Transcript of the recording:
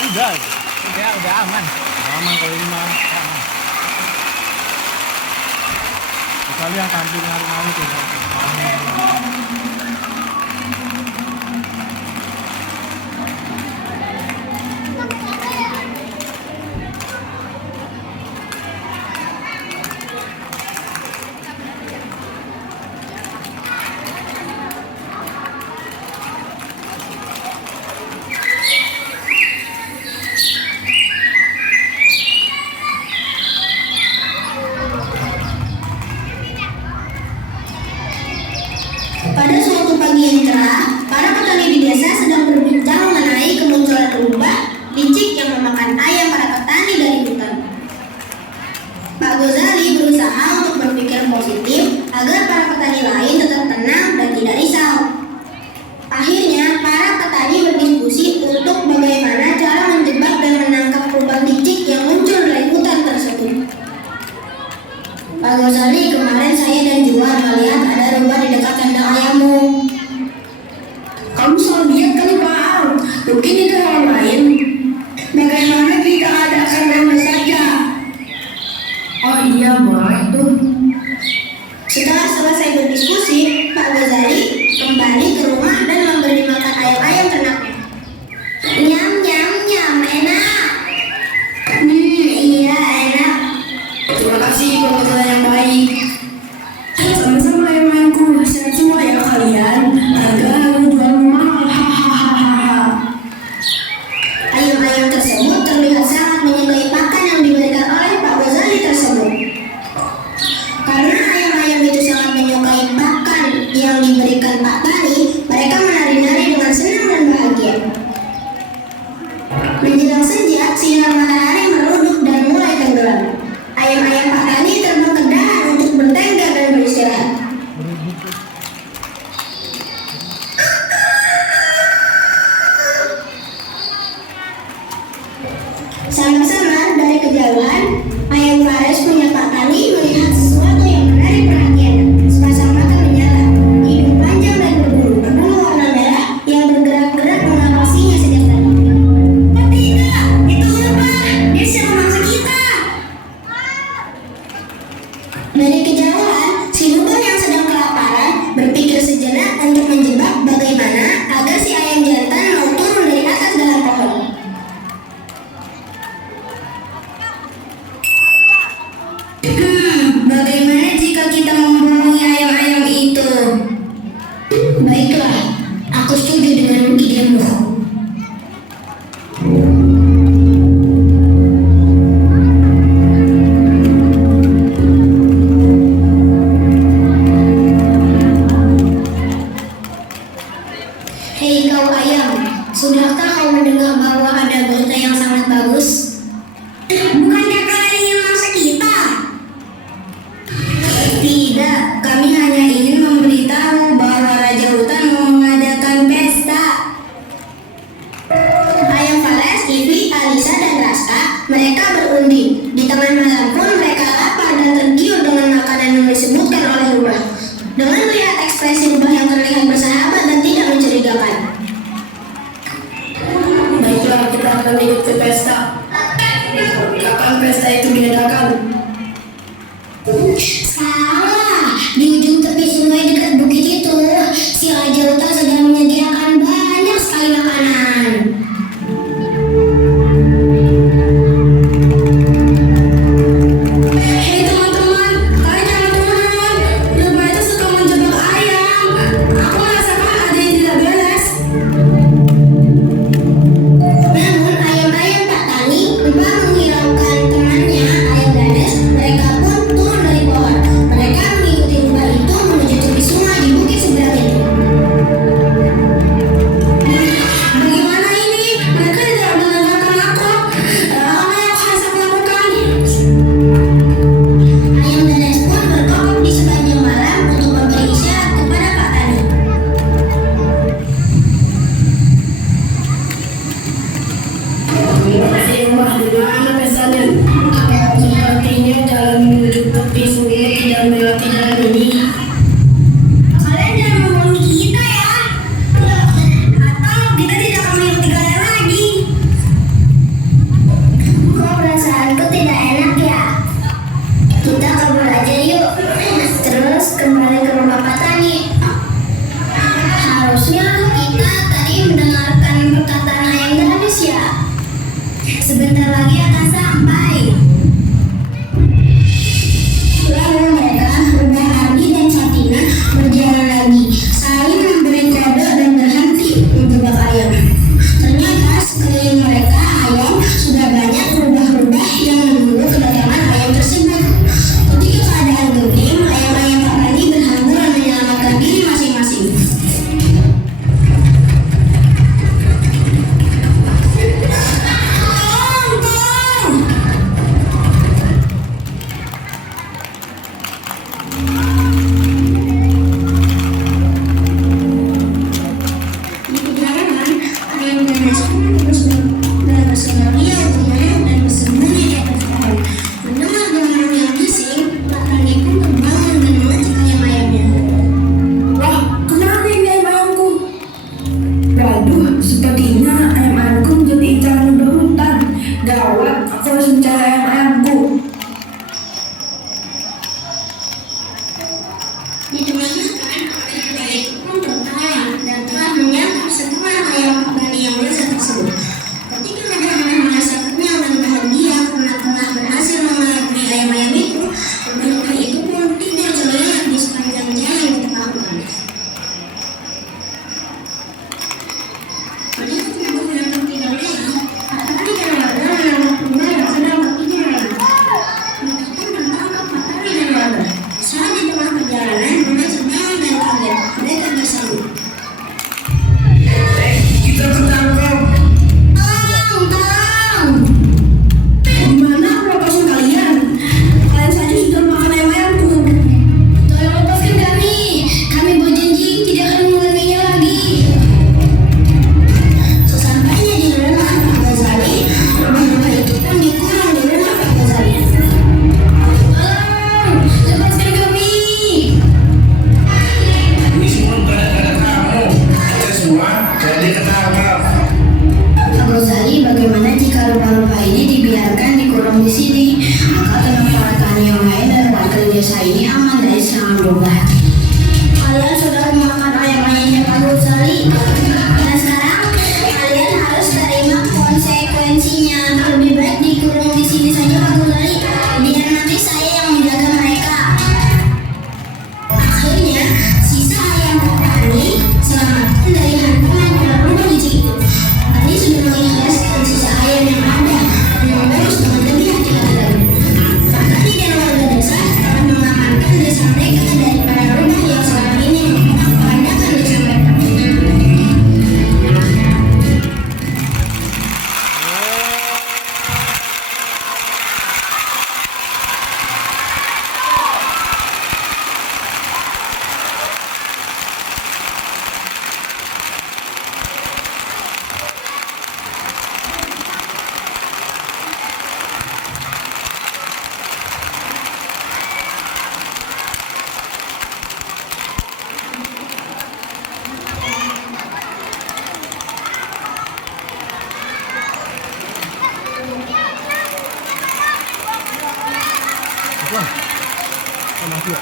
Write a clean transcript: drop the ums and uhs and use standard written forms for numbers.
Udah, udah aman. Udah aman kalau ini mah. Kecuali yang tampil ngaru-ngaru tuh. Pada suatu pagi yang cerah, para petani di desa sedang berbincang mengenai kemunculan rubah licik yang memakan ayam para petani dari hutan. Pak Gozali berusaha untuk berpikir positif agar para petani lain tetap tenang dan tidak risau. Akhirnya, para petani berdiskusi untuk bagaimana cara menjebak dan menangkap rubah licik yang muncul dari hutan tersebut. Pak Gozali, kemarin saya dan Juan melihat ada rubah di dekat kandang ayammu. Kamu salah lihat kali Pak. Mungkin itu hewan lain. Bagaimana jika ada kandangnya saja? Oh iya, boleh tuh. Setelah selesai berdiskusi, Pak Gozali kembali ke rumah dan memberi makan ayam-ayam ternaknya. Nyam nyam nyam, enak. Iya enak. Terima kasih pengajaran yang baik. Sama-sama ayam-ayamku, sehat semua ya kalian. Harga jual mahal. Hahaha. Ayam-ayam tersebut terlihat sangat menyukai pakan yang diberikan oleh Pak Gozali tersebut. Karena ayam-ayam itu sangat menyukai pakan yang diberikan Pak Tani, mereka menari-nari dengan senang dan bahagia. Menjelang senja, sinar matahari meruduk dan mulai tenggelam. Ayam-ayam Pak Tani terbang ke dahan untuk bertengger dan beristirahat. Sama-sama dari kejauhan, ayam Fares punya Pak Tani melihat sesuatu yang menarik perhatian. Sepasang mata menyala, hidung panjang dan berbulu warna merah yang bergerak-gerak mengawasinya sejak tadi. Oh tidak, itu rubah, dia sedang memangsa kita. Dari kejauhan, si rubah yang sedang kelaparan berpikir sejenak untuk menjebak bagaimana agar si ayam jantan mau turun dari atas dahan pohon. Bagaimana jika kita membohongi ayam-ayam itu? Baiklah, aku setuju dengan idemu. Hei kau ayam, sudahkah kau mendengar bahwa ada berita yang sangat bagus? Bukankah kalian ingin mangsa kita? Tidak, kami hanya ingin memberitahu bahwa Raja Hutan mau mengadakan pesta. Ayam Fales, Ivy, Alisa, dan Rasta, mereka berundi. Di tengah malam pun mereka lapar dan tergiur dengan makanan yang disebutkan oleh rubah. Dengan melihat ekspresi rubah yang terlihat bersahabat dan tidak mencurigakan. Baiklah, kita akan ikut ke pesta. Kapan pesta itu diadakan? Salah, di ujung tepi sungai dekat bukit itu, si Raja Hutan sedang menyediakan banyak sekali makanan. Hei teman-teman, kalian jangan turun. Rubah itu suka menjebak ayam. Aku merasakan ada yang tidak beres. Namun ayam-ayam Pak Tani lupa menghiraukan temannya ayam Gades. Mereka pun turun dari pohon. Mereka mengikuti rubah itu menuju tepi sungai di bukit seberang itu. Bagaimana ini? Mereka tidak mendengarkan aku. Apa yang harus aku lakukan? Ayam Gades pun berkokok di sepanjang malam untuk memberi isyarat kepada Pak Tani. Hei rumah, di mana pestanya? Sepertinya jalan menuju tepi sungai tidak melewati jalan ini. Kalian jangan membohongi kita ya. Atau kita tidak akan mengikuti kalian lagi. dan bersenaria untuk menengok dan bersembunyi di atas pohon. Mendengar dengaran yang bising, petani pun terbangun dan mengecek ayam-ayamnya. Wah, kemana ini ayam-ayamku? Waduh, sepertinya ayam-ayamku menjadi incaran berurutan. Gawat, aku harus mencari ayam-ayamku. Dikemudian petani itu pun tertawa dan telah menyantap setelah ayam petani yang lezat tersebut. Ketika anak-anak merasa kenyang dan bahagia karena telah berhasil mengelabui ayam-ayam itu, petani itu pun tidur terlelap di sepanjang jalan di tengah hutan. Melihat tubuh yang tertidur lelap, petani dan warga menangkap pria yang sedang tertidur lelap. Mereka menangkap petani dan warga. Saat di tengah perjalanan, mereka terbangun dan kaget. Mereka bersama. Kita tertangkap. Tolong! Di mana pelepasan kalian? Kalian saja sudah makan ayam-ayamku. Tolong lepaskan kami. Kami berjanji tidak akan mengulanginya lagi. Sesampainya di rumah Pak Ghazali, rumah itu pun dikurung di rumah Pak Ghazali. Tolong! Lepaskan kami! Ini semua gara-gara kamu. Kita semua jadi ketangkap. Pak Ghazali, bagaimana jika rupa-rupa ini dibiarkan dikurung di sini? Maka tenang para tani yang lain dan warga desa ini aman dari serangan berubah. Kalian sudah memakan ayam-ayamnya Pak Ghazali. Dan sekarang kalian harus terima konsekuensinya. Lebih baik dikurung di sini saja Pak Ghazali. Biar nanti saya yang menjaga mereka. Akhirnya sisa ayam petani selamatkan dari hantaman ular-ular licik itu. Petani sudah mengikhlaskan sisa ayam yang ada dan mengurus dengan lebih hati-hati. Petani dan warga desa akan mengamankan desa mereka dari para rumah yang selama ini memporak-porandakan desa mereka. Wah, masih ya?